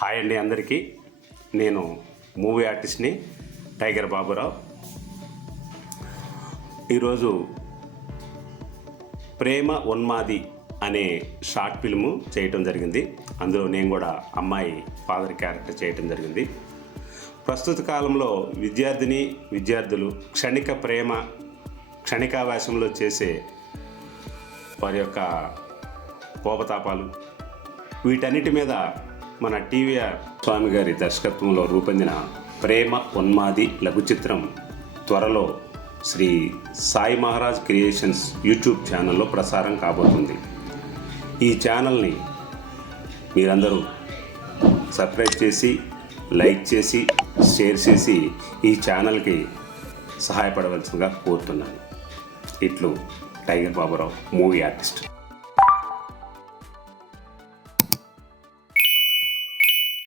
Hi అండి అందరికీ. నేను మూవీ ఆర్టిస్ట్ని టైగర్ బాబురావు. ఈరోజు ప్రేమ ఉన్మాది అనే షార్ట్ ఫిల్ము చేయటం జరిగింది. అందులో నేను కూడా అమ్మాయి ఫాదర్ క్యారెక్టర్ చేయటం జరిగింది. ప్రస్తుత కాలంలో విద్యార్థిని విద్యార్థులు క్షణిక ప్రేమ క్షణికావేశంలో చేసే వారి యొక్క కోపతాపాలు వీటన్నిటి మీద మన టీవీఆర్ స్వామి గారి దర్శకత్వంలో రూపొందిన ప్రేమ ఉన్మాది లఘు చిత్రం త్వరలో శ్రీ సాయి మహారాజ్ క్రియేషన్స్ యూట్యూబ్ ఛానల్లో ప్రసారం కాబోతుంది. ఈ ఛానల్ని మీరందరూ సబ్స్క్రైబ్ చేసి లైక్ చేసి షేర్ చేసి ఈ ఛానల్కి సహాయపడవలసిందిగా కోరుతున్నాను. ఇట్లు టైగర్ బాబురావు మూవీ ఆర్టిస్ట్.